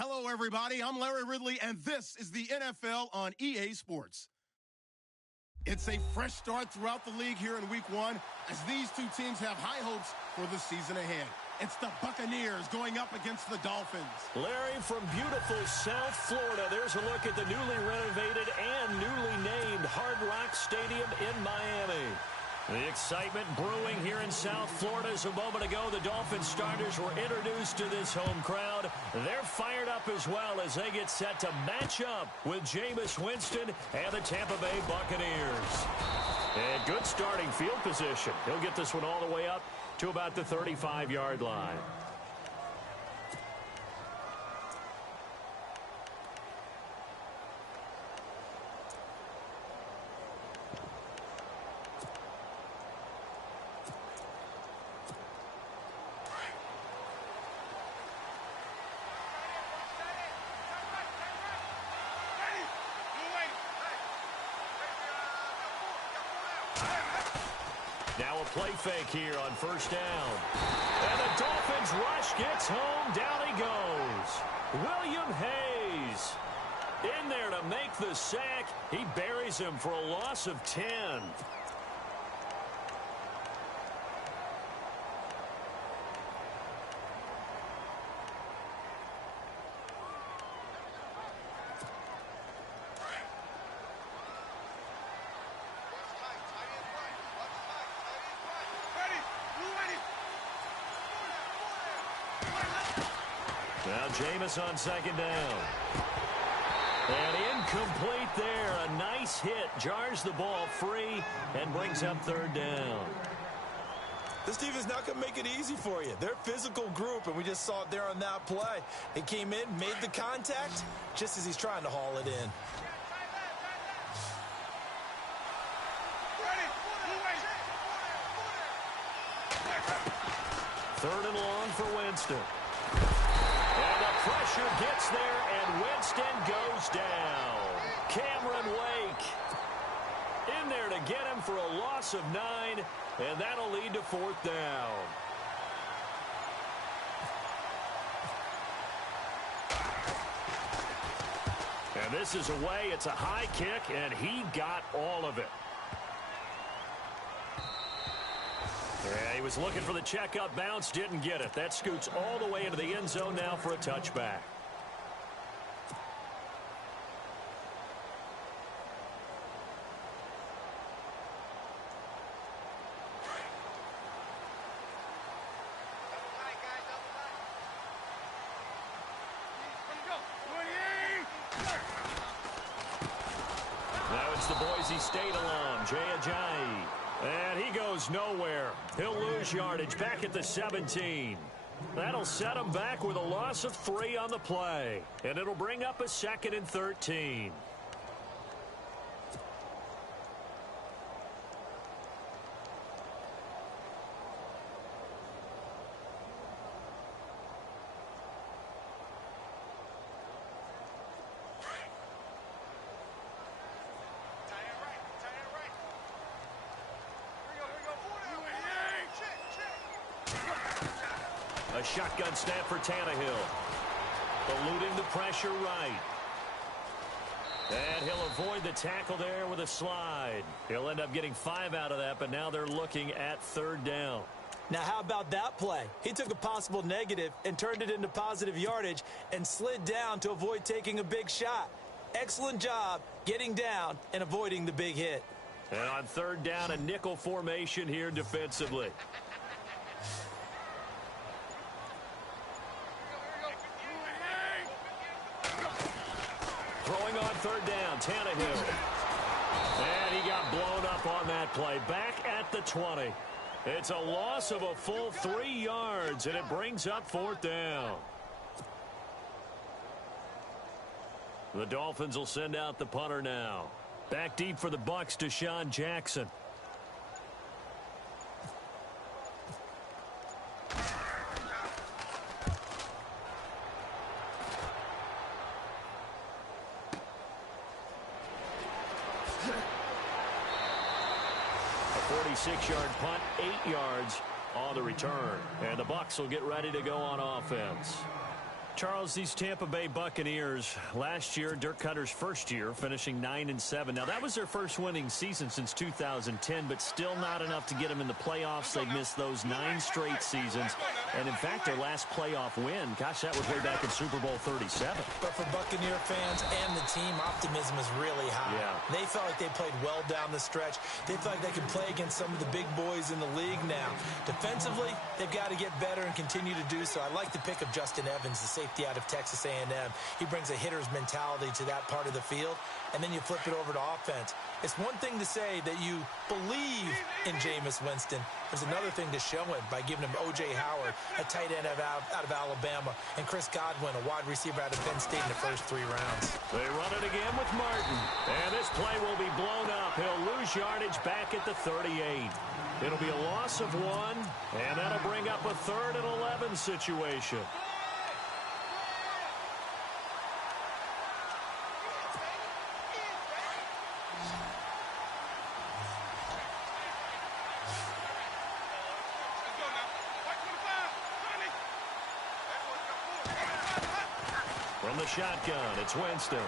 Hello, everybody. I'm Larry Ridley, and this is the NFL on EA Sports. It's a fresh start throughout the league here in Week 1 as these two teams have high hopes for the season ahead. It's the Buccaneers going up against the Dolphins. Larry, from beautiful South Florida, there's a look at the newly renovated and newly named Hard Rock Stadium in Miami. The excitement brewing here in South Florida as a moment ago. The Dolphins starters were introduced to this home crowd. They're fired up as well as they get set to match up with Jameis Winston and the Tampa Bay Buccaneers. And good starting field position. He'll get this one all the way up to about the 35-yard line. Now a play fake here on first down. And the Dolphins rush gets home. Down he goes. William Hayes in there to make the sack. He buries him for a loss of 10. Now Jameis on second down. And incomplete there. A nice hit. Jars the ball free and brings up third down. This team is not going to make it easy for you. They're a physical group, and we just saw it there on that play. They came in, made the contact, just as he's trying to haul it in. Third and long for Winston. And the pressure gets there, and Winston goes down. Cameron Wake in there to get him for a loss of 9, and that'll lead to fourth down. And this is away. It's a high kick, and he got all of it. Yeah, he was looking for the checkup bounce, didn't get it. That scoots all the way into the end zone now for a touchback. Now it's the Boise State alum, Jay Ajayi. And he goes nowhere. He'll lose yardage back at the 17. That'll set him back with a loss of 3 on the play. And it'll bring up a 2nd and 13. A shotgun snap for Tannehill. Eluding the pressure right. And he'll avoid the tackle there with a slide. He'll end up getting 5 out of that, but now they're looking at third down. Now, how about that play? He took a possible negative and turned it into positive yardage and slid down to avoid taking a big shot. Excellent job getting down and avoiding the big hit. And on third down, a nickel formation here defensively. Throwing on third down, Tannehill. And he got blown up on that play. Back at the 20. It's a loss of a full 3 yards, and it brings up fourth down. The Dolphins will send out the punter now. Back deep for the Bucs, Deshaun Jackson. A 46-yard punt, 8 yards on the return. And the Bucs will get ready to go on offense. Charles, these Tampa Bay Buccaneers, last year, Dirk Cutter's first year, finishing 9-7. Now, that was their first winning season since 2010, but still not enough to get them in the playoffs. They've missed those 9 straight seasons. And, in fact, their last playoff win, gosh, that was way back in Super Bowl 37. But for Buccaneer fans and the team, optimism is really high. Yeah. They felt like they played well down the stretch. They felt like they could play against some of the big boys in the league now. Defensively, they've got to get better and continue to do so. I like the pick of Justin Evans, the safety out of Texas A&M. He brings a hitter's mentality to that part of the field, and then you flip it over to offense. It's one thing to say that you believe in Jameis Winston. There's another thing to show him by giving him O.J. Howard, a tight end out of Alabama, and Chris Godwin, a wide receiver out of Penn State in the first 3 rounds. They run it again with Martin. And this play will be blown up. He'll lose yardage back at the 38. It'll be a loss of 1, and that'll bring up a 3rd and 11 situation. From the shotgun, it's Winston.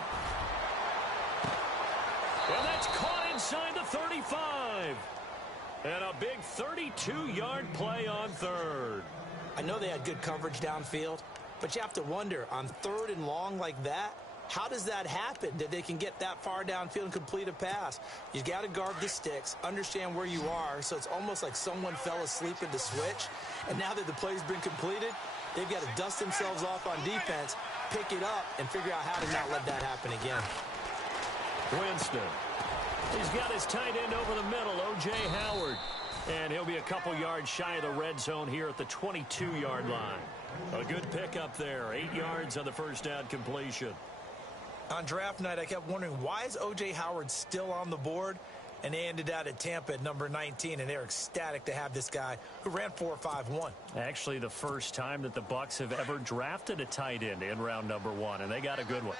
And that's caught inside the 35. And a big 32-yard play on 3rd. I know they had good coverage downfield, but you have to wonder, on 3rd and long like that, how does that happen that they can get that far downfield and complete a pass? You got to guard the sticks, understand where you are, so it's almost like someone fell asleep at the switch, and now that the play's been completed, they've got to dust themselves off on defense, pick it up, and figure out how to not let that happen again. Winston. He's got his tight end over the middle, O.J. Howard. And he'll be a couple yards shy of the red zone here at the 22-yard line. A good pickup there. 8 yards on the first down completion. On draft night, I kept wondering, why is O.J. Howard still on the board? And they ended out at Tampa at number 19, and they're ecstatic to have this guy who ran 4.51. Actually, the first time that the Bucs have ever drafted a tight end in round number 1, and they got a good one.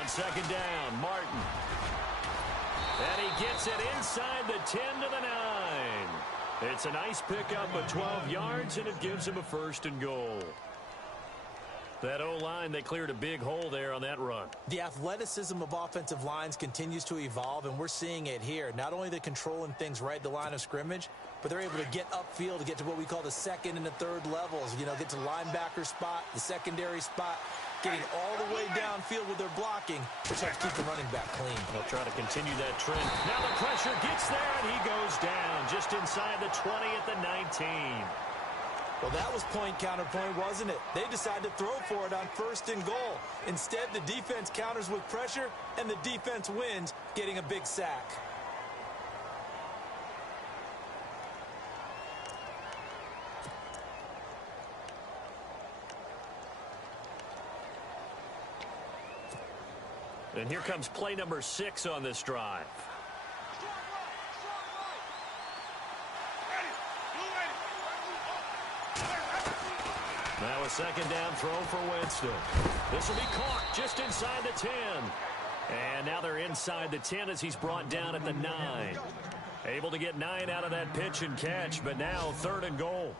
On second down, Martin. And he gets it inside the 10 to the 9. It's a nice pickup of 12 yards, and it gives him a 1st and goal. That O-line, they cleared a big hole there on that run. The athleticism of offensive lines continues to evolve, and we're seeing it here. Not only are they controlling things right at the line of scrimmage, but they're able to get upfield to get to what we call the 2nd and the 3rd levels. You know, get to the linebacker spot, the secondary spot, getting all the way downfield with their blocking, which helps keep the running back clean. They'll try to continue that trend. Now the pressure gets there, and he goes down just inside the 20 at the 19. Well, that was point counterpoint, wasn't it? They decided to throw for it on 1st and goal. Instead, the defense counters with pressure, and the defense wins, getting a big sack. And here comes play number 6 on this drive. Now a second down throw for Winston. This will be caught just inside the 10. And now they're inside the 10 as he's brought down at the 9. Able to get 9 out of that pitch and catch, but now 3rd and goal.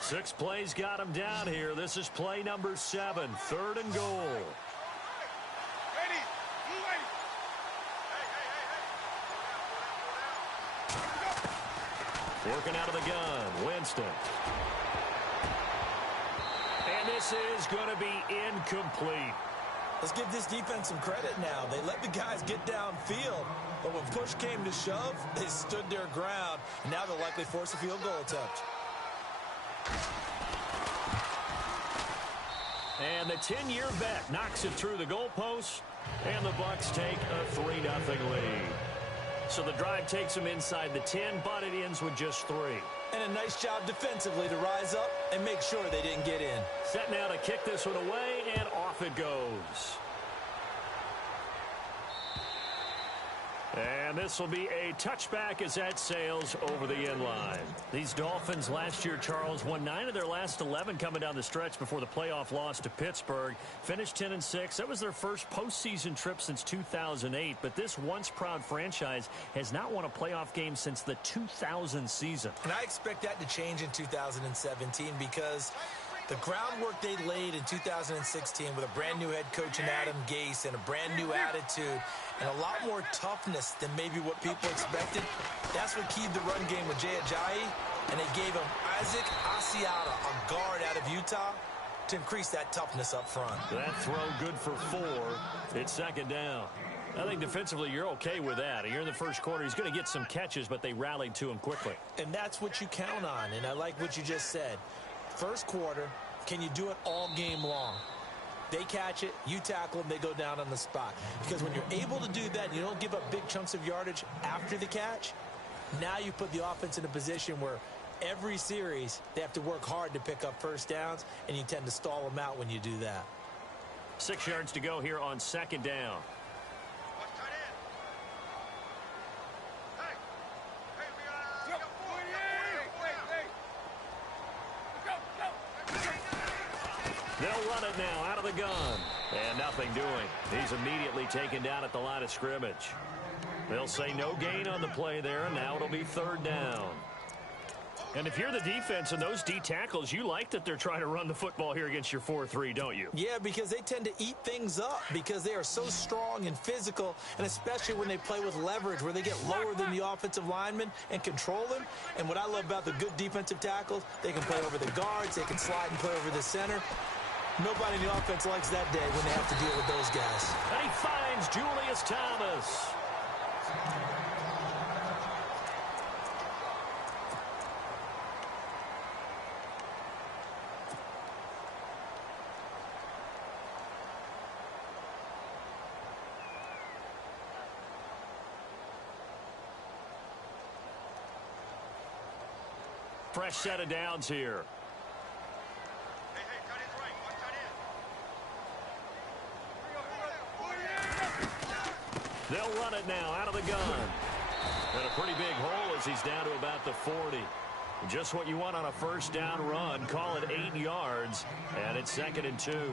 Six plays got him down here. This is play number 7, 3rd and goal. Working out of the gun, Winston. And this is going to be incomplete. Let's give this defense some credit now. They let the guys get downfield, but when push came to shove, they stood their ground, and now they'll likely force a field goal attempt. And the 10-year vet knocks it through the goalpost, and the Bucs take a 3-0 lead. So the drive takes them inside the 10, but it ends with just 3. And a nice job defensively to rise up and make sure they didn't get in. Set now to kick this one away, and off it goes. And this will be a touchback as that sails over the end line. These Dolphins last year, Charles, won 9 of their last 11 coming down the stretch before the playoff loss to Pittsburgh. Finished 10-6. That was their first postseason trip since 2008. But this once-proud franchise has not won a playoff game since the 2000 season. And I expect that to change in 2017 because the groundwork they laid in 2016 with a brand new head coach in Adam Gase and a brand new attitude and a lot more toughness than maybe what people expected. That's what keyed the run game with Jay Ajayi, and they gave him Isaac Asiata, a guard out of Utah, to increase that toughness up front. That throw good for 4. It's second down. I think defensively you're okay with that. Here in the first quarter, he's going to get some catches, but they rallied to him quickly. And that's what you count on, and I like what you just said. First quarter, can you do it all game long? They catch it, you tackle them, they go down on the spot. Because when you're able to do that and you don't give up big chunks of yardage after the catch, now you put the offense in a position where every series they have to work hard to pick up first downs, and you tend to stall them out when you do that. 6 yards to go here on second down. They'll run it now out of the gun. And nothing doing. He's immediately taken down at the line of scrimmage. They'll say no gain on the play there, and now it'll be third down. And if you're the defense and those D tackles, you like that they're trying to run the football here against your 4-3, don't you? Yeah, because they tend to eat things up because they are so strong and physical, and especially when they play with leverage where they get lower than the offensive linemen and control them. And what I love about the good defensive tackles, they can play over the guards, they can slide and play over the center. Nobody in the offense likes that day when they have to deal with those guys. And he finds Julius Thomas. Fresh set of downs here. They'll run it now out of the gun. And a pretty big hole as he's down to about the 40. Just what you want on a first down run. Call it 8 yards, and it's 2nd and 2.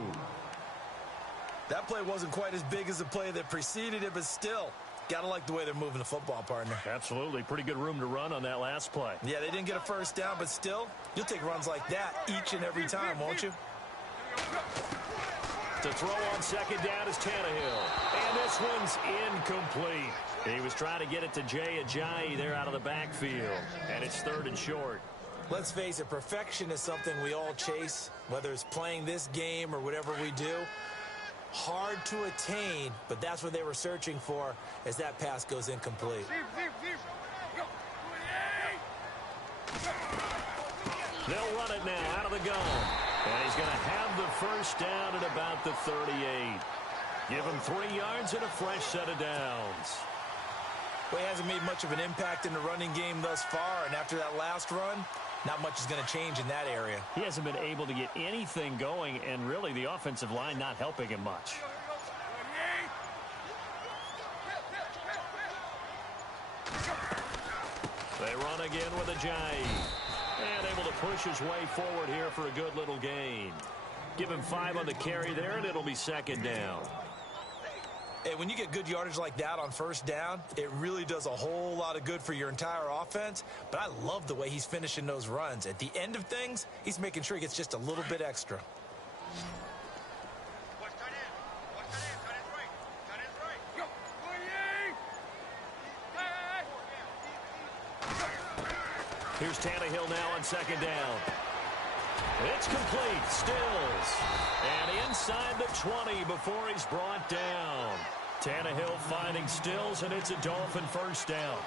That play wasn't quite as big as the play that preceded it, but still, gotta like the way they're moving the football, partner. Absolutely. Pretty good room to run on that last play. Yeah, they didn't get a first down, but still, you'll take runs like that each and every time, won't you? To throw on second down is Tannehill. And this one's incomplete. He was trying to get it to Jay Ajayi there out of the backfield. And it's 3rd and short. Let's face it, perfection is something we all chase, whether it's playing this game or whatever we do. Hard to attain, but that's what they were searching for as that pass goes incomplete. They'll run it now out of the gun. And he's going to have the first down at about the 38. Give him 3 yards and a fresh set of downs. Well, he hasn't made much of an impact in the running game thus far, and after that last run, not much is going to change in that area. He hasn't been able to get anything going, and really the offensive line not helping him much. They run again with Ajayi. And able to push his way forward here for a good little gain. Give him 5 on the carry there, and it'll be 2nd down. Hey, when you get good yardage like that on first down, it really does a whole lot of good for your entire offense. But I love the way he's finishing those runs. At the end of things, he's making sure he gets just a little bit extra. Here's Tannehill now on second down. It's complete. Stills. And inside the 20 before he's brought down. Tannehill finding Stills, and it's a Dolphin first down.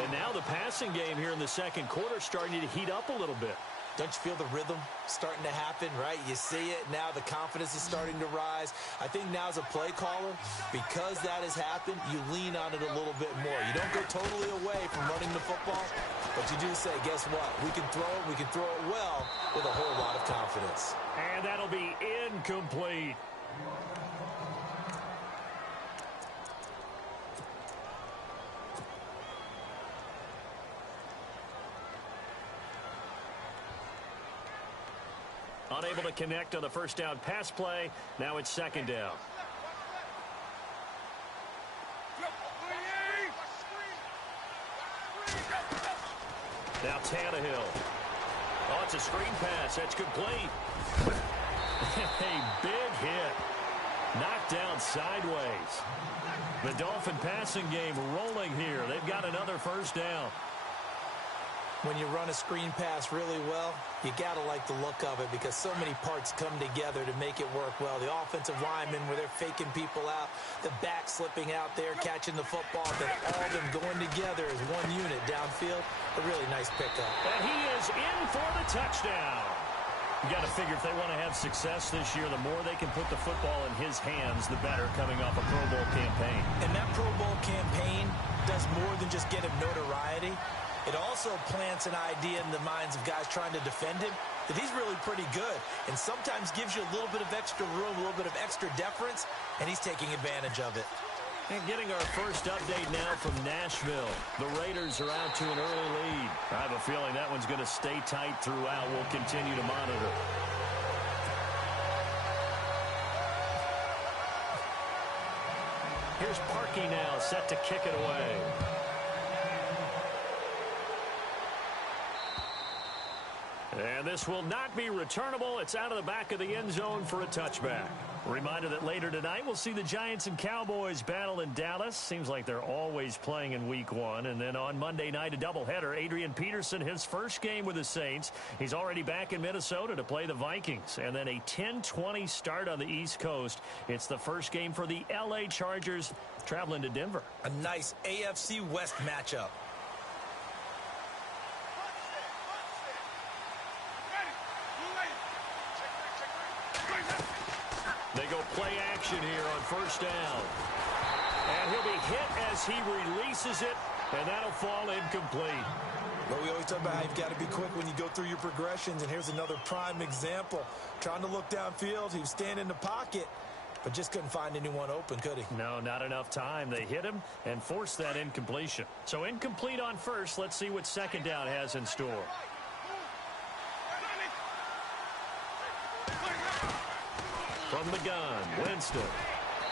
And now the passing game here in the second quarter starting to heat up a little bit. Don't you feel the rhythm starting to happen, right? You see it. Now the confidence is starting to rise. I think now as a play caller, because that has happened, you lean on it a little bit more. You don't go totally away from running the football, but you do say, guess what? We can throw it. We can throw it well with a whole lot of confidence. And that'll be incomplete. Unable to connect on the first down pass play. Now it's second down. Now Tannehill. Oh, it's a screen pass. That's complete. A big hit. Knocked down sideways. The Dolphin passing game rolling here. They've got another first down. When you run a screen pass really well, you got to like the look of it because so many parts come together to make it work well. The offensive linemen where they're faking people out, the back slipping out there, catching the football, then all of them going together as one unit downfield. A really nice pickup. And he is in for the touchdown. You got to figure if they want to have success this year, the more they can put the football in his hands, the better, coming off a Pro Bowl campaign. And that Pro Bowl campaign does more than just get him notoriety. It also plants an idea in the minds of guys trying to defend him that he's really pretty good and sometimes gives you a little bit of extra room, a little bit of extra deference, and he's taking advantage of it. And getting our first update now from Nashville. The Raiders are out to an early lead. I have a feeling that one's going to stay tight throughout. We'll continue to monitor. Here's Parkey now, set to kick it away. And this will not be returnable. It's out of the back of the end zone for a touchback. Reminder that later tonight we'll see the Giants and Cowboys battle in Dallas. Seems like they're always playing in week one. And then on Monday night, a doubleheader. Adrian Peterson, his first game with the Saints. He's already back in Minnesota to play the Vikings. And then a 10-20 start on the East Coast. It's the first game for the L.A. Chargers traveling to Denver. A nice AFC West matchup. They go play action here on first down. And he'll be hit as he releases it, and that'll fall incomplete. Well, we always talk about how you've got to be quick when you go through your progressions, and here's another prime example. Trying to look downfield, he was standing in the pocket, but just couldn't find anyone open, could he? No, not enough time. They hit him and forced that incompletion. So incomplete on first. Let's see what second down has in store. From the gun, Winston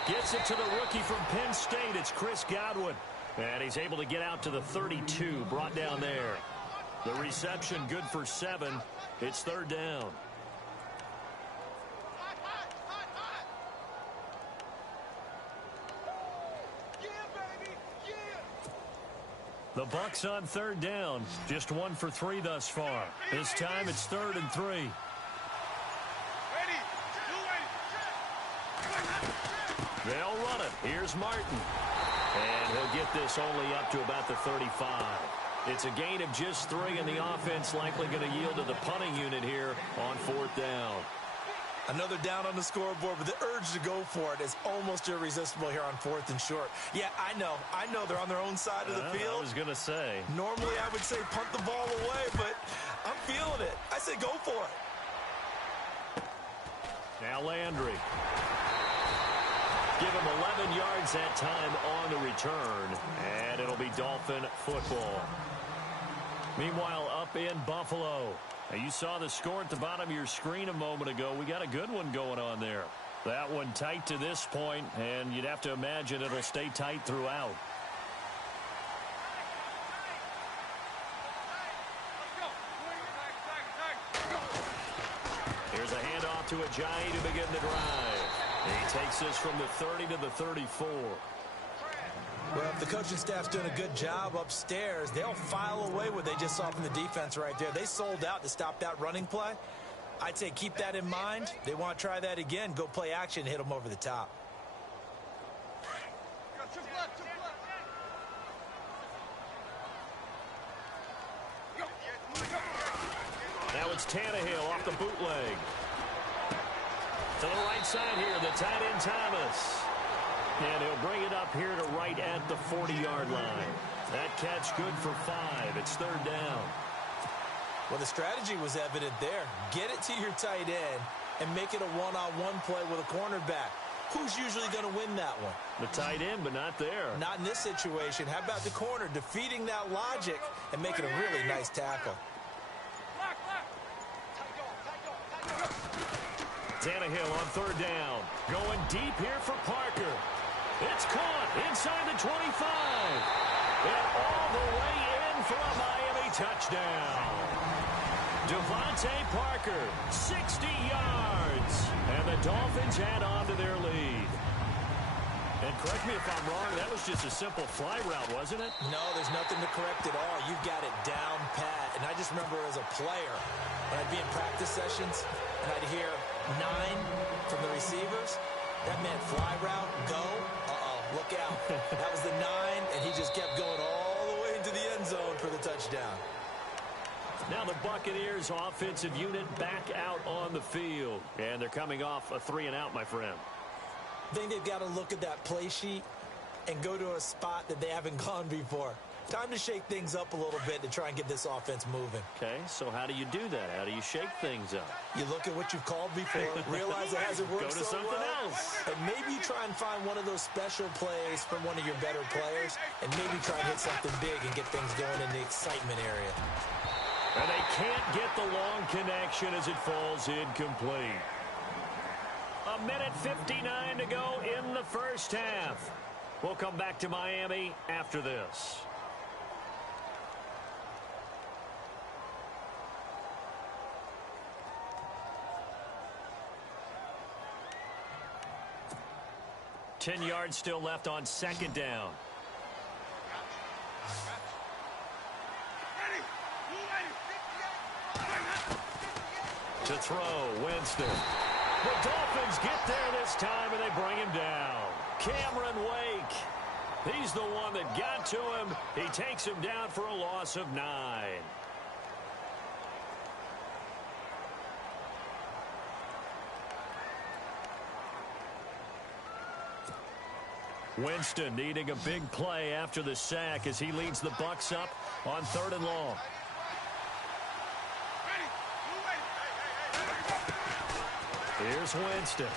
gets it to the rookie from Penn State. It's Chris Godwin. And he's able to get out to the 32, brought down there. The reception good for 7. It's third down. The Bucs on third down. Just 1 for 3 thus far. This time it's 3rd and 3. They'll run it. Here's Martin. And he'll get this only up to about the 35. It's a gain of just 3, and the offense likely going to yield to the punting unit here on 4th down. Another down on the scoreboard, but the urge to go for it is almost irresistible here on 4th and short. Yeah, I know they're on their own side of the field. I was going to say. Normally I would say punt the ball away, but I'm feeling it. I say go for it. Now Landry. Give him 11 yards that time on the return, and it'll be Dolphin football. Meanwhile, up in Buffalo. Now, you saw the score at the bottom of your screen a moment ago. We got a good one going on there. That one tight to this point, and you'd have to imagine it'll stay tight throughout. Here's a handoff to Ajayi to begin the drive. He takes this from the 30 to the 34. Well, if the coaching staff's doing a good job upstairs, they'll file away what they just saw from the defense right there. They sold out to stop that running play. I'd say keep that in mind. They want to try that again. Go play action, hit them over the top. Now it's Tannehill off the bootleg. To the right side here, the tight end Thomas. And he'll bring it up here to right at the 40-yard line. That catch good for 5. It's third down. Well, the strategy was evident there. Get it to your tight end and make it a one-on-one play with a cornerback. Who's usually going to win that one? The tight end, but not there. Not in this situation. How about the corner defeating that logic and making a really nice tackle? Tannehill on third down. Going deep here for Parker. It's caught inside the 25. And all the way in for a Miami touchdown. Devontae Parker, 60 yards. And the Dolphins add on to their lead. And correct me if I'm wrong, that was just a simple fly route, wasn't it? No, there's nothing to correct at all. You've got it down pat. And I just remember as a player, when I'd be in practice sessions, and I'd hear 9 from the receivers, that meant fly route, go, look out. That was the 9, and he just kept going all the way into the end zone for the touchdown. Now the Buccaneers offensive unit back out on the field. And they're coming off a 3-and-out, my friend. I think they've got to look at that play sheet and go to a spot that they haven't gone before. Time to shake things up a little bit to try and get this offense moving. Okay, so how do you do that? How do you shake things up? You look at what you've called before, realize it hasn't worked so well. Go to something else. And maybe you try and find one of those special plays from one of your better players, and maybe try and hit something big and get things going in the excitement area. And they can't get the long connection as it falls incomplete. A minute 59 to go in the first half. We'll come back to Miami after this. Ten yards still left on second down. To throw, Winston. The Dolphins get there this time, and they bring him down. Cameron Wake. He's the one that got to him. He takes him down for a loss of 9. Winston needing a big play after the sack as he leads the Bucs up on 3rd and long. Here's Winston.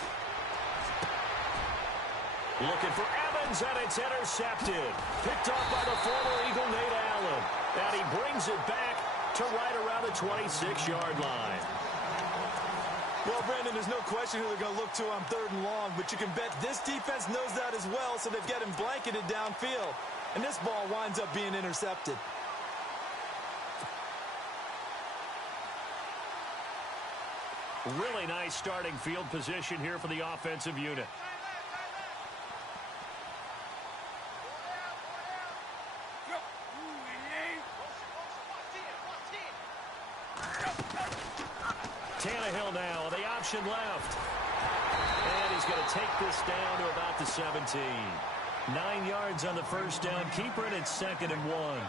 Looking for Evans, and it's intercepted. Picked up by the former Eagle, Nate Allen. And he brings it back to right around the 26-yard line. Well, Brandon, there's no question who they're going to look to on 3rd and long, but you can bet this defense knows that as well, so they've got him blanketed downfield. And this ball winds up being intercepted. Really nice starting field position here for the offensive unit. Tannehill now, the option left. And he's going to take this down to about the 17. 9 yards on the first down. Keeper, and it's 2nd and 1.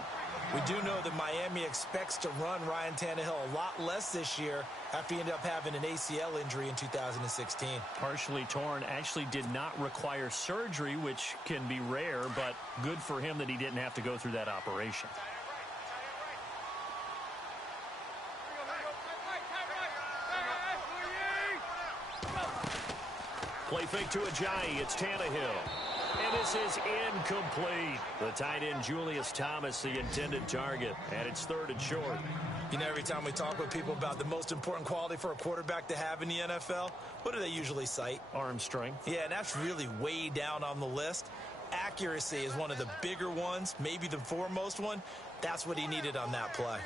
We do know that Miami expects to run Ryan Tannehill a lot less this year after he ended up having an ACL injury in 2016. Partially torn, actually did not require surgery, which can be rare, but good for him that he didn't have to go through that operation. Play fake to Ajayi. It's Tannehill. And this is incomplete. The tight end, Julius Thomas, the intended target. And it's 3rd and short. You know, every time we talk with people about the most important quality for a quarterback to have in the NFL, what do they usually cite? Arm strength. Yeah, and that's really way down on the list. Accuracy is one of the bigger ones, maybe the foremost one. That's what he needed on that play.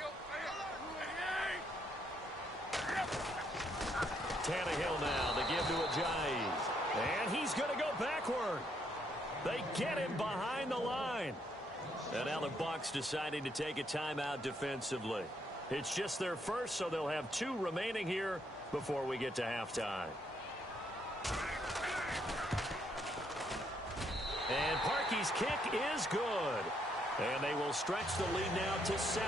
Tannehill now, the give to Ajayi. And he's going to go backward. They get him behind the line. And now the Bucs deciding to take a timeout defensively. It's just their first, so they'll have 2 remaining here before we get to halftime. And Parkey's kick is good. And they will stretch the lead now to 17-3.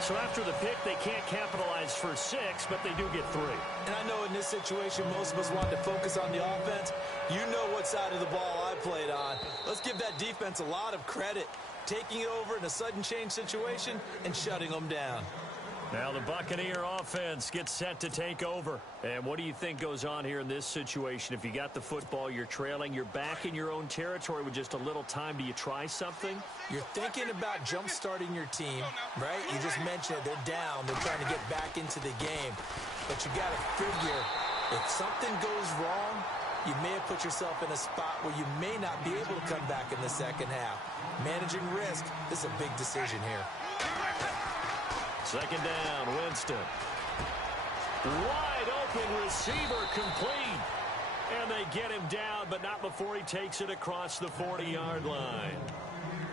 So after the pick, they can't capitalize for 6, but they do get 3. And I know in this situation, most of us want to focus on the offense. You know what side of the ball I played on. Let's give that defense a lot of credit. Taking it over in a sudden change situation and shutting them down. Now the Buccaneer offense gets set to take over. And what do you think goes on here in this situation? If you got the football, you're trailing, you're back in your own territory with just a little time. Do you try something? You're thinking about jump-starting your team, right? You just mentioned it. They're down. They're trying to get back into the game. But you got to figure, if something goes wrong, you may have put yourself in a spot where you may not be able to come back in the second half. Managing risk is a big decision here. Second down, Winston. Wide open receiver complete. And they get him down, but not before he takes it across the 40-yard line.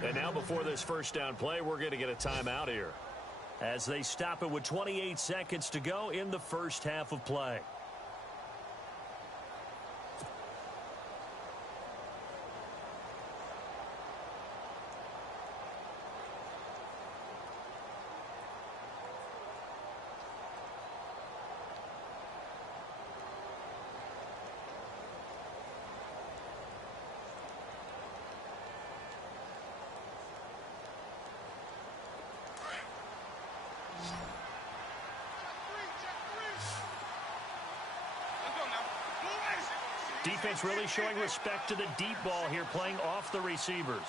And now before this first down play, we're going to get a timeout here, as they stop it with 28 seconds to go in the first half of play. Defense really showing respect to the deep ball here, playing off the receivers.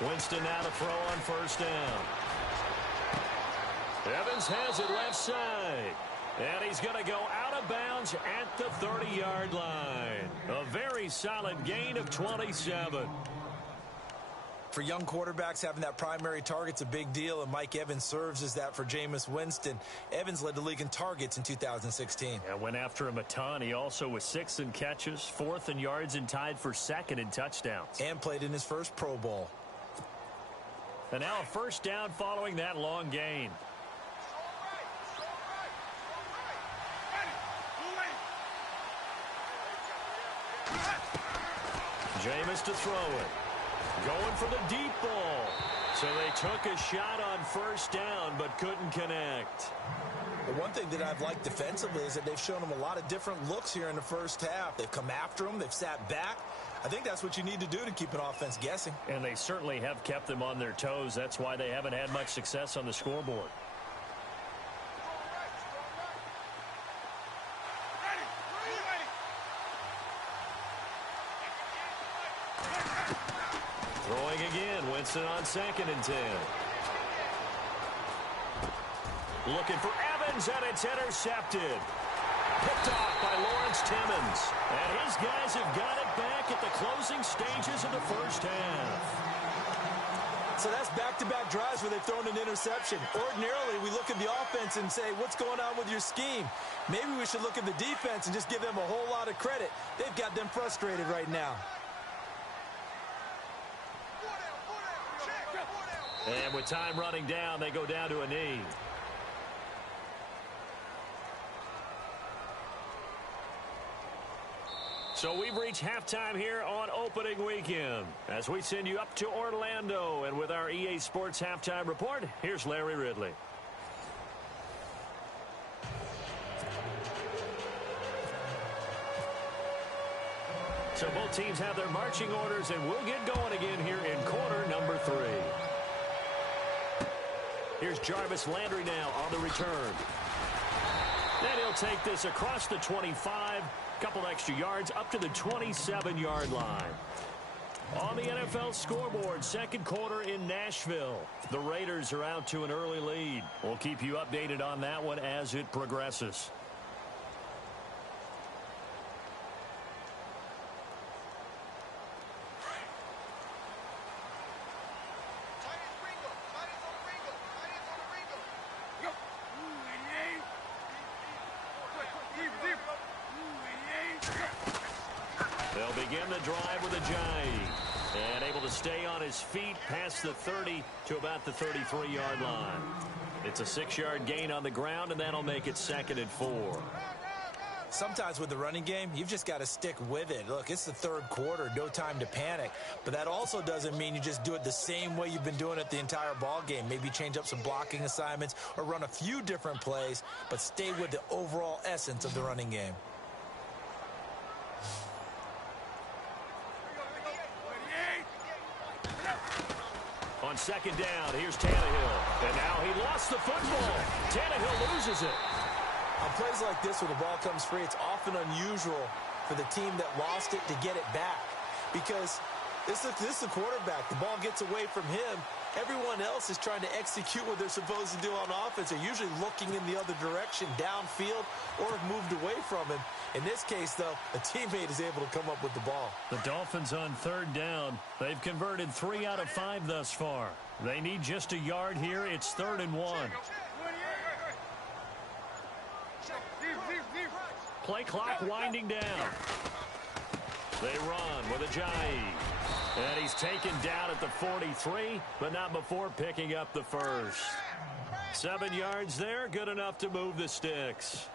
Winston now to throw on first down. Evans has it left side. And he's going to go out of bounds at the 30-yard line. A very solid gain of 27. For young quarterbacks, having that primary target's a big deal, and Mike Evans serves as that for Jameis Winston. Evans led the league in targets in 2016. Yeah, went after him a ton. He also was 6th in catches, 4th in yards, and tied for 2nd in touchdowns. And played in his first Pro Bowl. And now a first down following that long gain. Jameis to throw it. Going for the deep ball. So they took a shot on first down, but couldn't connect. The one thing that I've liked defensively is that they've shown them a lot of different looks here in the first half. They've come after them. They've sat back. I think that's what you need to do to keep an offense guessing. And they certainly have kept them on their toes. That's why they haven't had much success on the scoreboard. Throwing again, Winston on 2nd and 10. Looking for Evans, and it's intercepted. Picked off by Lawrence Timmons. And his guys have got it back at the closing stages of the first half. So that's back-to-back drives where they've thrown an interception. Ordinarily, we look at the offense and say, what's going on with your scheme? Maybe we should look at the defense and just give them a whole lot of credit. They've got them frustrated right now. And with time running down, they go down to a knee. So we've reached halftime here on opening weekend as we send you up to Orlando. And with our EA Sports Halftime Report, here's Larry Ridley. So both teams have their marching orders, and we'll get going again here in quarter number 3. Here's Jarvis Landry now on the return. And he'll take this across the 25, couple extra yards up to the 27-yard line. On the NFL scoreboard, second quarter in Nashville. The Raiders are out to an early lead. We'll keep you updated on that one as it progresses. They'll begin the drive with a Jai. And able to stay on his feet past the 30 to about the 33-yard line. It's a 6-yard gain on the ground, and that'll make it 2nd and 4. Sometimes with the running game, you've just got to stick with it. Look, it's the third quarter, no time to panic. But that also doesn't mean you just do it the same way you've been doing it the entire ball game. Maybe change up some blocking assignments or run a few different plays, but stay with the overall essence of the running game. On on second down. Here's Tannehill. And now he lost the football. Tannehill loses it. On plays like this where the ball comes free, it's often unusual for the team that lost it to get it back. Because this is the quarterback. The ball gets away from him. Everyone else is trying to execute what they're supposed to do on offense. They're usually looking in the other direction, downfield, or have moved away from him. In this case, though, a teammate is able to come up with the ball. The Dolphins on third down. They've converted 3 out of 5 thus far. They need just a yard here. It's 3rd and 1. Play clock winding down. They run with Ajayi. And he's taken down at the 43, but not before picking up the first. 7 yards there, good enough to move the sticks.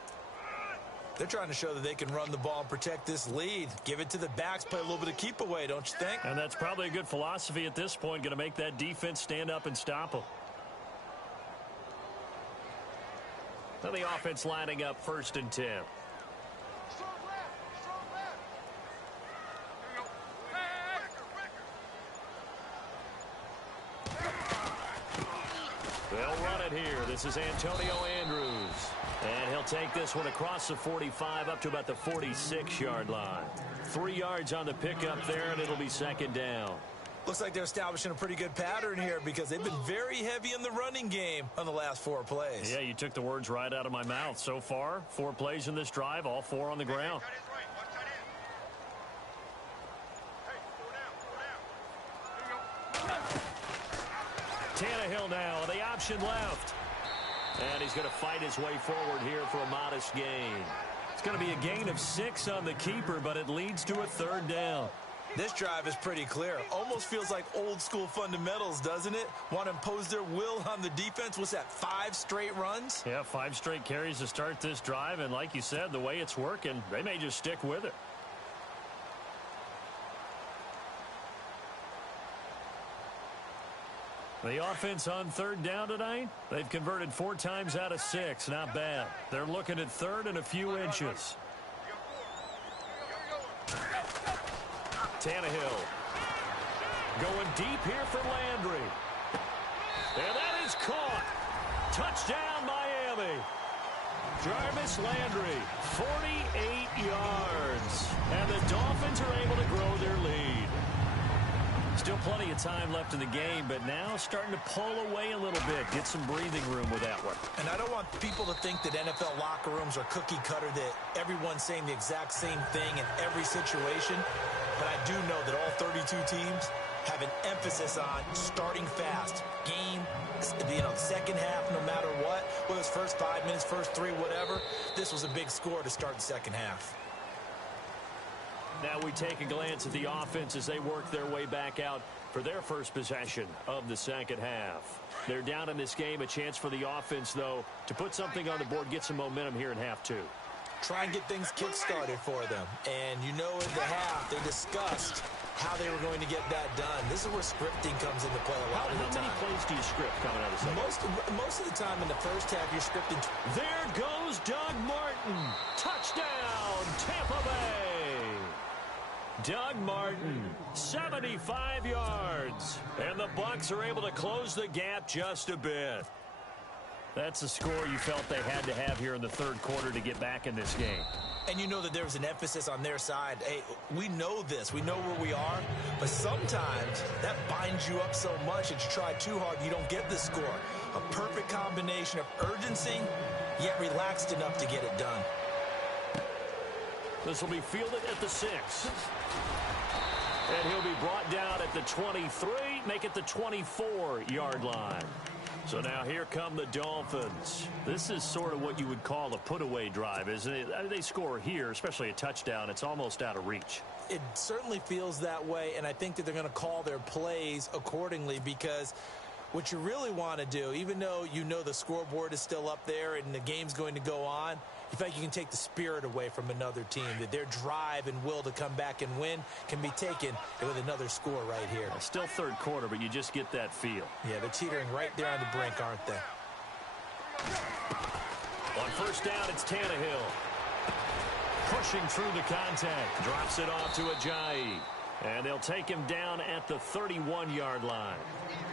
They're trying to show that they can run the ball and protect this lead. Give it to the backs, play a little bit of keep away, don't you think? And that's probably a good philosophy at this point, going to make that defense stand up and stop them. Now the offense lining up 1st and 10. They'll run it here. This is Antonio Andrews. And he'll take this one across the 45 up to about the 46-yard line. 3 yards on the pickup there, and it'll be 2nd down. Looks like they're establishing a pretty good pattern here because they've been very heavy in the running game on the last 4 plays. Yeah, you took the words right out of my mouth. So far, 4 plays in this drive, all 4 on the ground. Tannehill now, the option left. And he's going to fight his way forward here for a modest gain. It's going to be a gain of 6 on the keeper, but it leads to a 3rd down. This drive is pretty clear. Almost feels like old school fundamentals, doesn't it? Want to impose their will on the defense. What's that, 5 straight runs? Yeah, 5 straight carries to start this drive. And like you said, the way it's working, they may just stick with it. The offense on 3rd down tonight, they've converted 4 times out of 6. Not bad. They're looking at 3rd and a few inches. Tannehill going deep here for Landry. And that is caught. Touchdown, Miami. Jarvis Landry, 48 yards. And the Dolphins are able to grow their lead. Still plenty of time left in the game, but now starting to pull away a little bit. Get some breathing room with that one. And I don't want people to think that NFL locker rooms are cookie cutter, that everyone's saying the exact same thing in every situation. But I do know that all 32 teams have an emphasis on starting fast. Game, second half, no matter what. Whether it's first 5 minutes, first 3, whatever. This was a big score to start the second half. Now we take a glance at the offense as they work their way back out for their first possession of the second half. They're down in this game. A chance for the offense, though, to put something on the board, get some momentum here in half 2. Try and get things kick-started for them. And you know in the half, they discussed how they were going to get that done. This is where scripting comes into play a lot of the time. How many plays do you script coming out of the second? Most of the time in the first half, you're scripting. There goes Doug Martin. Touchdown, Tampa Bay. Doug Martin, 75 yards. And the Bucs are able to close the gap just a bit. That's a score you felt they had to have here in the 3rd quarter to get back in this game. And you know that there was an emphasis on their side. Hey, we know this. We know where we are. But sometimes that binds you up so much that you try too hard, you don't get the score. A perfect combination of urgency, yet relaxed enough to get it done. This will be fielded at the 6. And he'll be brought down at the 23, make it the 24-yard line. So now here come the Dolphins. This is sort of what you would call a put-away drive, isn't it? I mean, they score here, especially a touchdown. It's almost out of reach. It certainly feels that way, and I think that they're going to call their plays accordingly because what you really want to do, even though you know the scoreboard is still up there and the game's going to go on, you feel like you can take the spirit away from another team, that their drive and will to come back and win can be taken with another score right here. Still 3rd quarter, but you just get that feel. Yeah, they're teetering right there on the brink, aren't they? On 1st down, it's Tannehill. Pushing through the contact. Drops it off to Ajayi. And they'll take him down at the 31-yard line.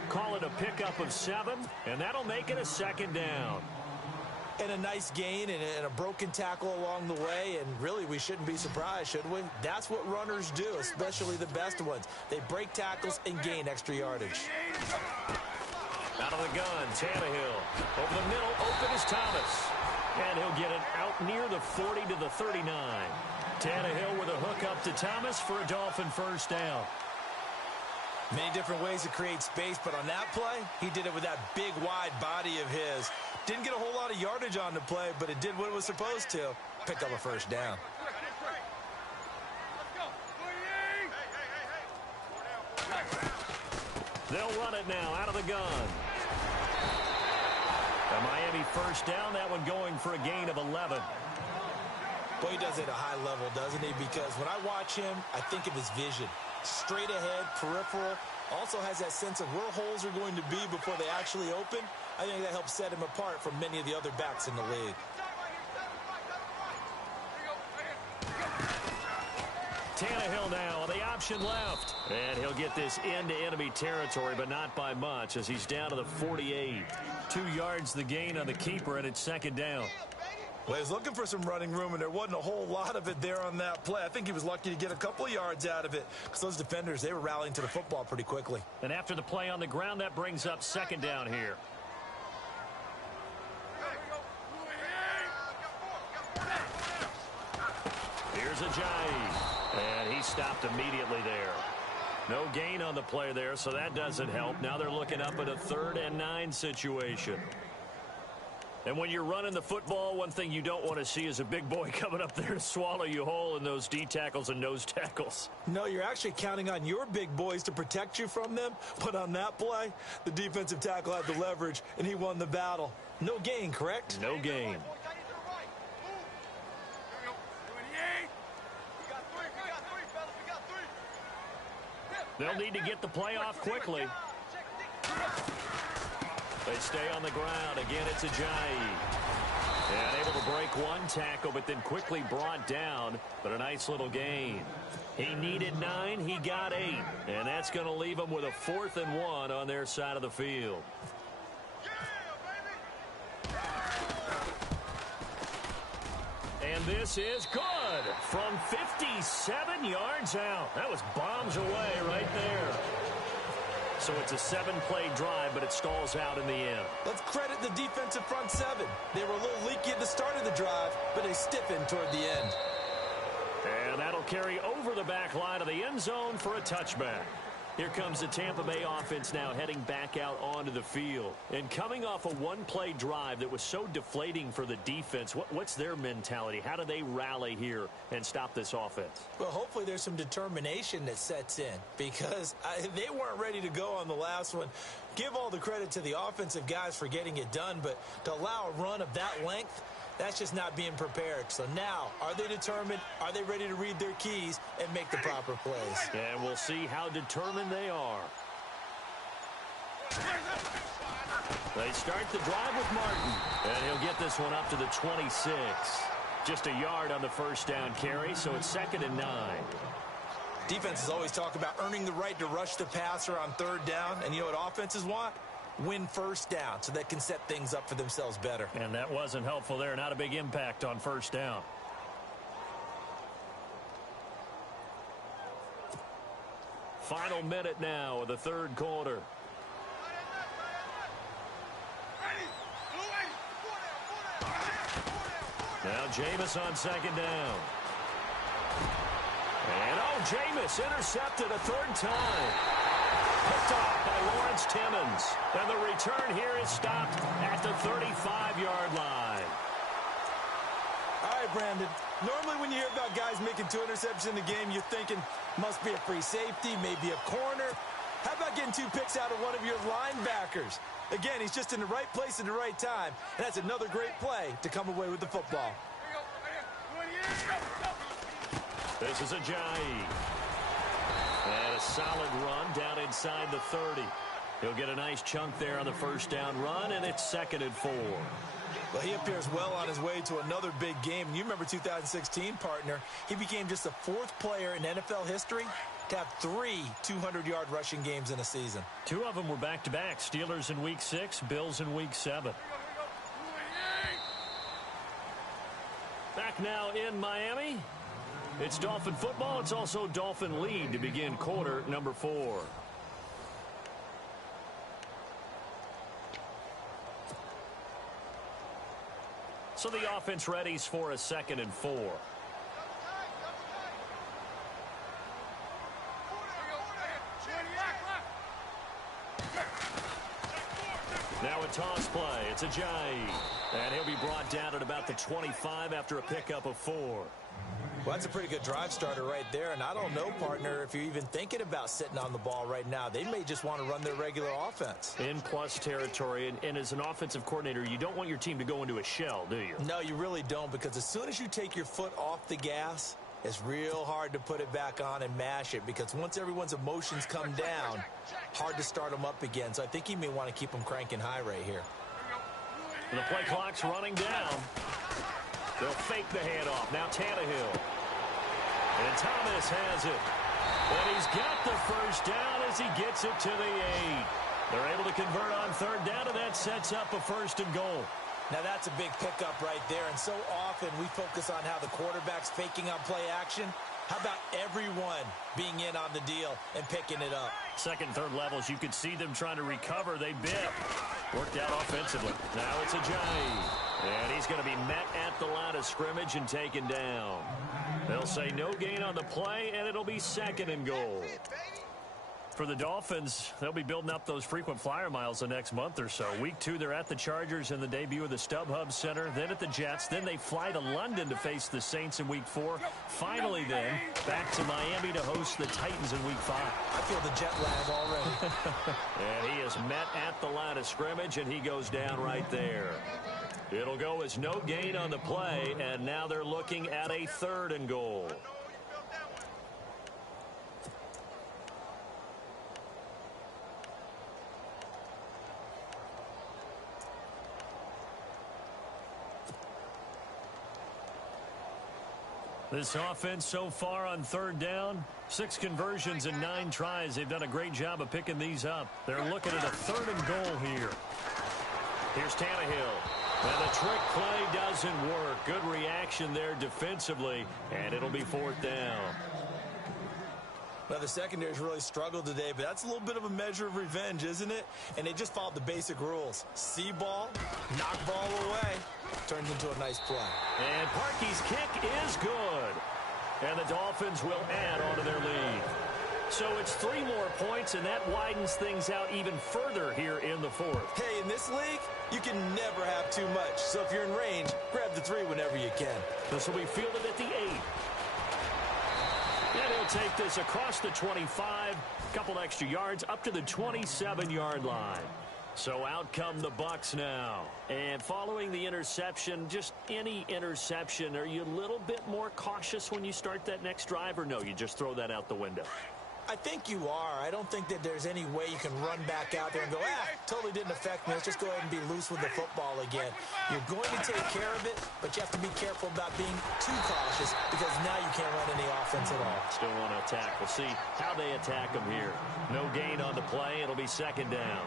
Call it a pickup of 7, and that'll make it a second down. And a nice gain and a broken tackle along the way, and really we shouldn't be surprised, should we? That's what runners do, especially the best ones. They break tackles and gain extra yardage. Out of the gun, Tannehill. Over the middle, open is Thomas. And he'll get it out near the 40 to the 39. Tannehill with a hook up to Thomas for a Dolphin first down. Many different ways to create space, but on that play, he did it with that big, wide body of his. Didn't get a whole lot of yardage on the play, but it did what it was supposed to. Pick up a first down. They'll run it now out of the gun. A Miami first down, that one going for a gain of 11. Boy, he does it at a high level, doesn't he? Because when I watch him, I think of his vision. Straight ahead, peripheral, also has that sense of where holes are going to be before they actually open. I think that helps set him apart from many of the other backs in the league. Tannehill now on the option left. And he'll get this into enemy territory, but not by much as he's down to the 48. 2 yards the gain on the keeper, and it's second down. Well, he was looking for some running room, and there wasn't a whole lot of it there on that play. I think he was lucky to get a couple of yards out of it because those defenders, they were rallying to the football pretty quickly. And after the play on the ground, that brings up second down here. Here's Ajayi, and he stopped immediately there. No gain on the play there, so that doesn't help. Now they're looking up at a 3rd and 9 situation. And when you're running the football, one thing you don't want to see is a big boy coming up there to swallow you whole in those D tackles and nose tackles. No, you're actually counting on your big boys to protect you from them. But on that play, the defensive tackle had the leverage, and he won the battle. No gain, correct? No gain. They'll need to get the play off quickly. They stay on the ground. Again, it's Ajayi. And able to break one tackle, but then quickly brought down. But a nice little gain. He needed 9. He got 8. And that's going to leave him with a 4th and 1 on their side of the field. And this is good from 57 yards out. That was bombs away right there. So it's a 7-play drive, but it stalls out in the end. Let's credit the defensive front 7. They were a little leaky at the start of the drive, but they stiffened toward the end. And that'll carry over the back line of the end zone for a touchback. Here comes the Tampa Bay offense now heading back out onto the field. And coming off a 1-play drive that was so deflating for the defense, what's their mentality? How do they rally here and stop this offense? Well, hopefully there's some determination that sets in because they weren't ready to go on the last one. Give all the credit to the offensive guys for getting it done, but to allow a run of that length, that's just not being prepared. So now, are they determined? Are they ready to read their keys and make the proper plays? And we'll see how determined they are. They start the drive with Martin. And he'll get this one up to the 26. Just a yard on the first down carry, so it's 2nd and 9. Defenses always talk about earning the right to rush the passer on 3rd down. And you know what offenses want? Win first down so they can set things up for themselves better. And that wasn't helpful there. Not a big impact on first down. Final minute now of the 3rd quarter. Now Jameis on 2nd down. And Jameis intercepted a 3rd time. Picked off by Lawrence Timmons. And the return here is stopped at the 35-yard line. All right, Brandon. Normally when you hear about guys making 2 interceptions in the game, you're thinking must be a free safety, maybe a corner. How about getting 2 picks out of one of your linebackers? Again, he's just in the right place at the right time. And that's another great play to come away with the football. This is Ajayi. And a solid run down inside the 30. He'll get a nice chunk there on the first down run, and it's 2nd and 4. Well, he appears well on his way to another big game. You remember 2016, partner. He became just the 4th player in NFL history to have 3 200-yard rushing games in a season. 2 of them were back-to-back. Steelers in Week 6, Bills in Week 7. Back now in Miami. It's Dolphin football. It's also Dolphin lead to begin quarter number 4. So the offense readies for a 2nd and 4. Now a toss play. It's Ajayi. And he'll be brought down at about the 25 after a pickup of 4. Well, that's a pretty good drive starter right there. And I don't know, partner, if you're even thinking about sitting on the ball right now. They may just want to run their regular offense. In plus territory. And as an offensive coordinator, you don't want your team to go into a shell, do you? No, you really don't, because as soon as you take your foot off the gas, it's real hard to put it back on and mash it, because once everyone's emotions come down, hard to start them up again. So I think you may want to keep them cranking high right here. And the play clock's running down. They'll fake the handoff. Now Tannehill. And Thomas has it. And he's got the first down as he gets it to the 8. They're able to convert on 3rd down, and that sets up a 1st and goal. Now that's a big pickup right there, and so often we focus on how the quarterback's faking on play action. How about everyone being in on the deal and picking it up? 2nd, 3rd levels, you could see them trying to recover. They bit. Worked out offensively. Now it's Ajayi. And he's going to be met at the line of scrimmage and taken down. They'll say no gain on the play, and it'll be 2nd and goal. For the Dolphins, they'll be building up those frequent flyer miles the next month or so. Week 2, they're at the Chargers in the debut of the StubHub Center, then at the Jets, then they fly to London to face the Saints in Week 4. Finally, then, back to Miami to host the Titans in Week 5. I feel the jet lag already. And he is met at the line of scrimmage, and he goes down right there. It'll go as no gain on the play, and now they're looking at a 3rd and goal. This offense so far on 3rd down, 6 conversions and 9 tries. They've done a great job of picking these up. They're looking at a 3rd and goal here. Here's Tannehill. And the trick play doesn't work. Good reaction there defensively, and it'll be 4th down. Well, the secondary's really struggled today, but that's a little bit of a measure of revenge, isn't it? And they just followed the basic rules. See ball, knock ball away. Turns into a nice play. And Parkey's kick is good. And the Dolphins will add on to their lead. So it's 3 more points, and that widens things out even further here in the 4th. Hey, in this league, you can never have too much. So if you're in range, grab the 3 whenever you can. This will be fielded at the 8. And he'll take this across the 25, a couple extra yards, up to the 27-yard line. So out come the Bucs now. And following the interception, just any interception, are you a little bit more cautious when you start that next drive, or no, you just throw that out the window? I think you are. I don't think that there's any way you can run back out there and go, totally didn't affect me. Let's just go ahead and be loose with the football again. You're going to take care of it, but you have to be careful about being too cautious, because now you can't run any offense at all. Still want to attack. We'll see how they attack them here. No gain on the play. It'll be 2nd down.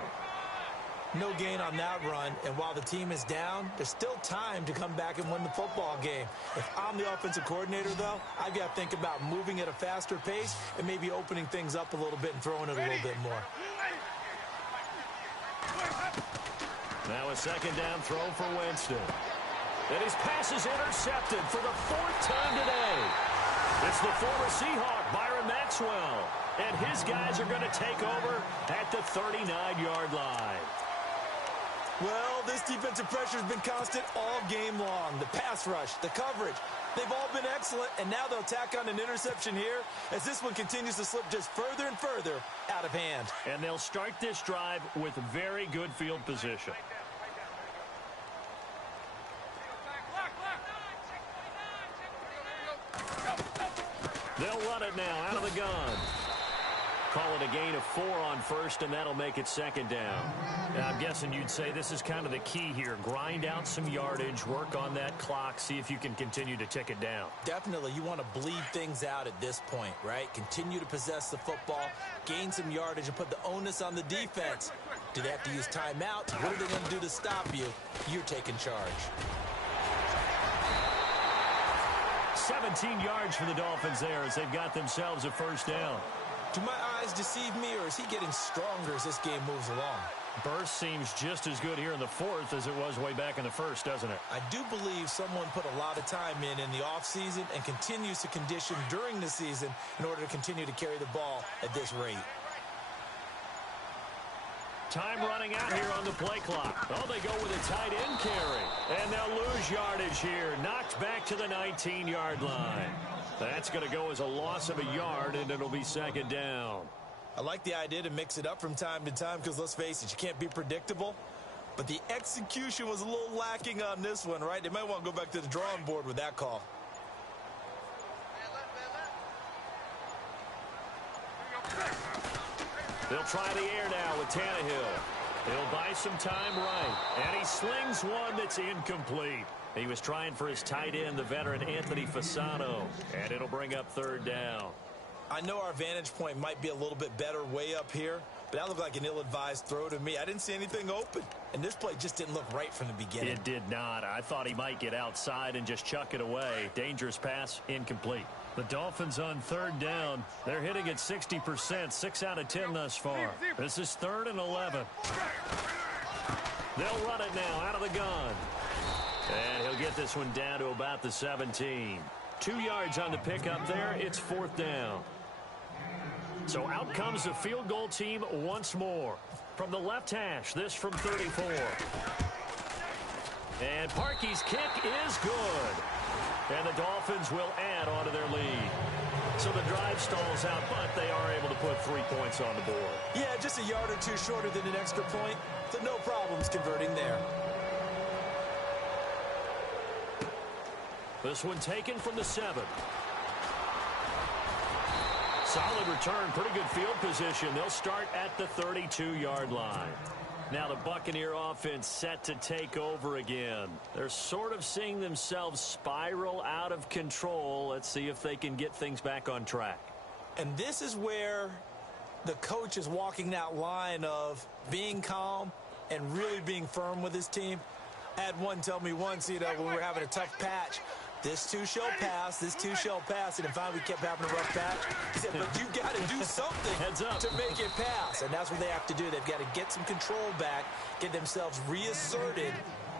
No gain on that run, and while the team is down, there's still time to come back and win the football game. If I'm the offensive coordinator, though, I've got to think about moving at a faster pace and maybe opening things up a little bit and throwing it a little bit more. Now a 2nd down throw for Winston. And his pass is intercepted for the 4th time today. It's the former Seahawk, Byron Maxwell. And his guys are going to take over at the 39-yard line. Well, this defensive pressure has been constant all game long. The pass rush, the coverage, they've all been excellent, and now they'll tack on an interception here as this one continues to slip just further and further out of hand. And they'll start this drive with very good field position. They'll run it now out of the gun. Call it a gain of 4 on first, and that'll make it second down. Now, I'm guessing you'd say this is kind of the key here. Grind out some yardage, work on that clock, see if you can continue to tick it down. Definitely, you want to bleed things out at this point, right? Continue to possess the football, gain some yardage, and put the onus on the defense. Do they have to use timeout? What are they going to do to stop you? You're taking charge. 17 yards for the Dolphins there as they've got themselves a first down. Do my eyes deceive me, or is he getting stronger as this game moves along? Burst seems just as good here in the fourth as it was way back in the first, doesn't it? I do believe someone put a lot of time in the offseason and continues to condition during the season in order to continue to carry the ball at this rate. Time running out here on the play clock. Oh, they go with a tight end carry. And they'll lose yardage here. Knocked back to the 19-yard line. That's going to go as a loss of a yard, and it'll be second down. I like the idea to mix it up from time to time because, let's face it, you can't be predictable. But the execution was a little lacking on this one, right? They might want to go back to the drawing board with that call. They'll try the air now with Tannehill. He'll buy some time right. And he slings one that's incomplete. He was trying for his tight end, the veteran Anthony Fasano. And it'll bring up third down. I know our vantage point might be a little bit better way up here, but that looked like an ill-advised throw to me. I didn't see anything open. And this play just didn't look right from the beginning. It did not. I thought he might get outside and just chuck it away. Dangerous pass, incomplete. The Dolphins on third down. They're hitting at 60%, 6 out of 10 thus far. This is 3rd and 11. They'll run it now out of the gun. And he'll get this one down to about the 17. 2 yards on the pickup there. It's 4th down. So out comes the field goal team once more. From the left hash, this from 34. And Parkey's kick is good. And the Dolphins will add on to their lead. So the drive stalls out, but they are able to put 3 points on the board. Yeah, just a yard or two shorter than an extra point. So no problems converting there. This one taken from the 7. Solid return, pretty good field position. They'll start at the 32-yard line. Now the Buccaneer offense set to take over again. They're sort of seeing themselves spiral out of control. Let's see if they can get things back on track. And this is where the coach is walking that line of being calm and really being firm with his team. I had one tell me once, when we were having a tough patch, this too shall pass, this too shall pass. And finally, we kept having a rough patch. He said, but you got to do something to make it pass. And that's what they have to do. They've got to get some control back, get themselves reasserted,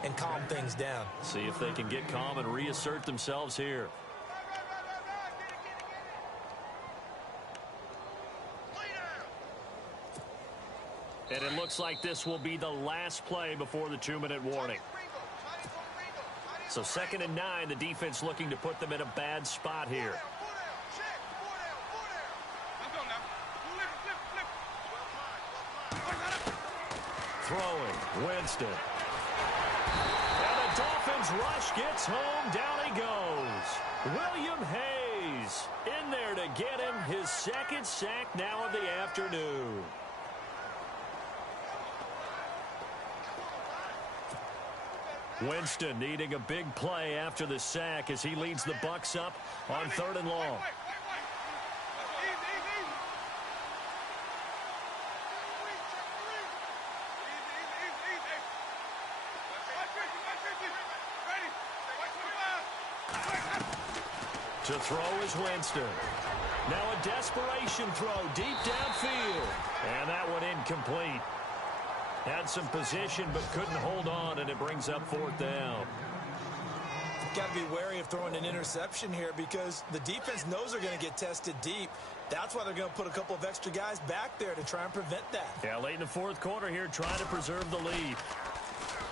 and calm things down. See if they can get calm and reassert themselves here. And it looks like this will be the last play before the 2-minute warning. So 2nd and 9, the defense looking to put them in a bad spot here. Throwing, Winston. And the Dolphins rush gets home, down he goes. William Hayes in there to get him his 2nd sack now of the afternoon. Winston needing a big play after the sack as he leads the Bucs up on 3rd and long. To throw is Winston. Now a desperation throw deep downfield. And that one incomplete. Had some position but couldn't hold on, and it brings up 4th down. Got to be wary of throwing an interception here because the defense knows they're going to get tested deep. That's why they're going to put a couple of extra guys back there to try and prevent that. Yeah, late in the 4th quarter here, trying to preserve the lead.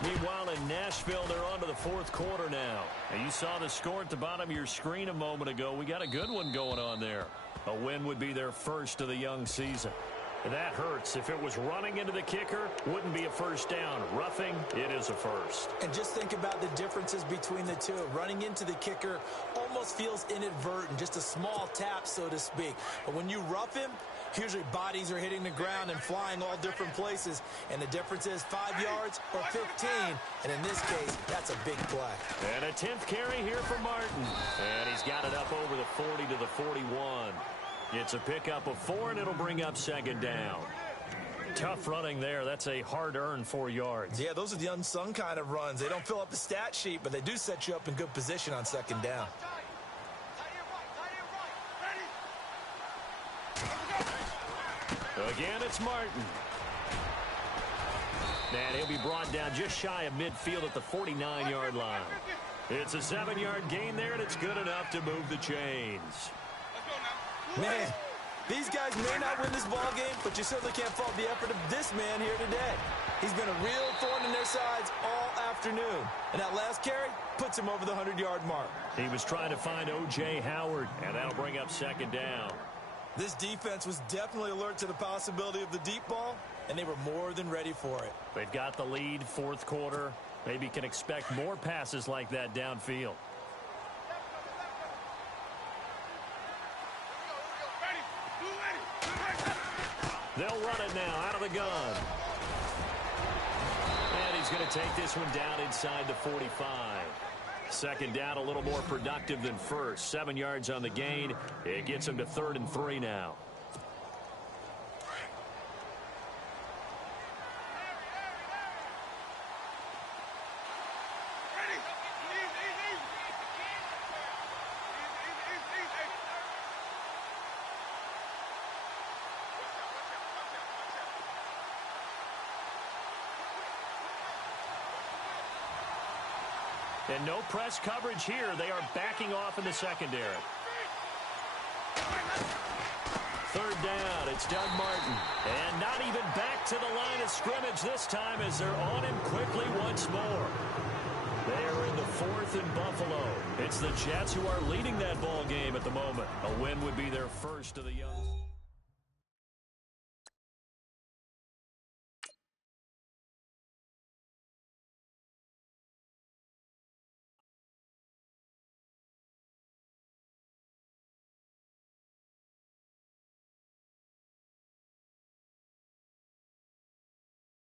Meanwhile, in Nashville, they're on to the 4th quarter now. And you saw the score at the bottom of your screen a moment ago. We got a good one going on there. A win would be their first of the young season. And that hurts. If it was running into the kicker, wouldn't be a first down. Roughing, it is a first. And just think about the differences between the two. Running into the kicker almost feels inadvertent, just a small tap, so to speak. But when you rough him, Usually bodies are hitting the ground and flying all different places, and the difference is 5 yards or 15, and in this case, that's a big play. And a 10th carry here for Martin. And he's got it up over the 40 to the 41. It's a pickup of 4, and it'll bring up second down. Tough running there. That's a hard-earned 4 yards. Yeah, those are the unsung kind of runs. They don't fill up the stat sheet, but they do set you up in good position on second down. Again, it's Martin. And he'll be brought down just shy of midfield at the 49-yard line. It's a 7-yard gain there, and it's good enough to move the chains. Man, these guys may not win this ball game, but you certainly can't fault the effort of this man here today. He's been a real thorn in their sides all afternoon. And that last carry puts him over the 100-yard mark. He was trying to find O.J. Howard, and that'll bring up second down. This defense was definitely alert to the possibility of the deep ball, and they were more than ready for it. They've got the lead, fourth quarter. Maybe can expect more passes like that downfield. They'll run it now out of the gun. And he's going to take this one down inside the 45. Second down, a little more productive than first. 7 yards on the gain. It gets him to 3rd and 3 now. And no press coverage here. They are backing off in the secondary. 3rd down. It's Doug Martin. And not even back to the line of scrimmage this time as they're on him quickly once more. They are in the 4th in Buffalo. It's the Jets who are leading that ball game at the moment. A win would be their first of the young.